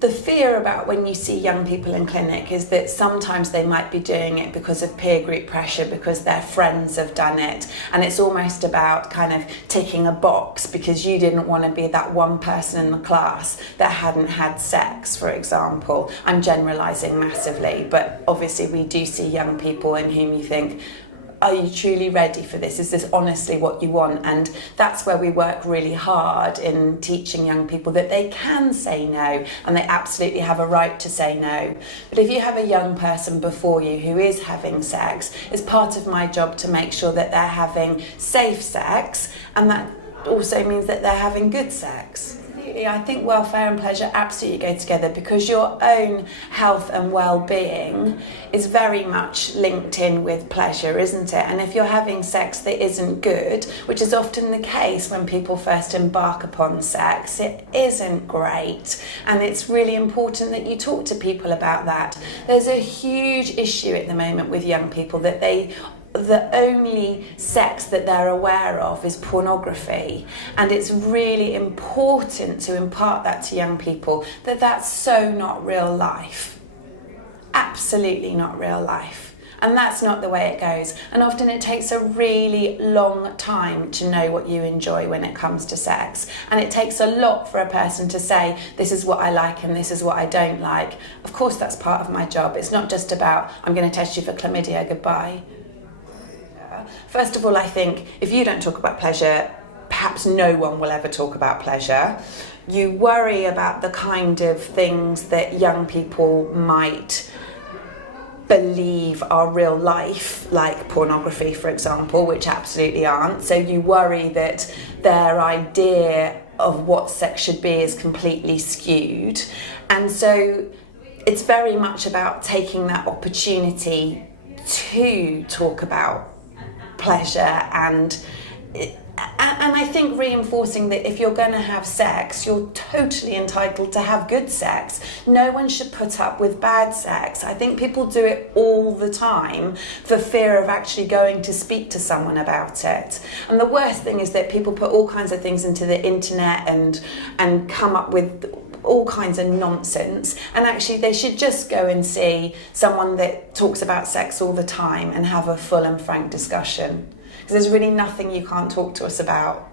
the fear about when you see young people in clinic is that sometimes they might be doing it because of peer group pressure, because their friends have done it, and it's almost about kind of ticking a box because you didn't want to be that one person in the class that hadn't had sex, for example. I'm generalising massively, but obviously we do see young people in whom you think, are you truly ready for this? Is this honestly what you want? And that's where we work really hard in teaching young people that they can say no, and they absolutely have a right to say no. But if you have a young person before you who is having sex, it's part of my job to make sure that they're having safe sex, and that also means that they're having good sex. I think welfare and pleasure absolutely go together, because your own health and well-being is very much linked in with pleasure, isn't it? And if you're having sex that isn't good, which is often the case when people first embark upon sex, it isn't great. And it's really important that you talk to people about that. There's a huge issue at the moment with young people that the only sex that they're aware of is pornography, and it's really important to impart that to young people, that that's so not real life. Absolutely not real life. And that's not the way it goes. And often it takes a really long time to know what you enjoy when it comes to sex. And it takes a lot for a person to say, this is what I like and this is what I don't like. Of course, that's part of my job. It's not just about, I'm going to test you for chlamydia, goodbye. First of all, I think if you don't talk about pleasure, perhaps no one will ever talk about pleasure. You worry about the kind of things that young people might believe are real life, like pornography, for example, which absolutely aren't. So you worry that their idea of what sex should be is completely skewed. And so it's very much about taking that opportunity to talk about pleasure and I think reinforcing that if you're going to have sex, you're totally entitled to have good sex. No one should put up with bad sex. I think people do it all the time for fear of actually going to speak to someone about it. And the worst thing is that people put all kinds of things into the internet and come up with all kinds of nonsense, and actually they should just go and see someone that talks about sex all the time and have a full and frank discussion, because there's really nothing you can't talk to us about.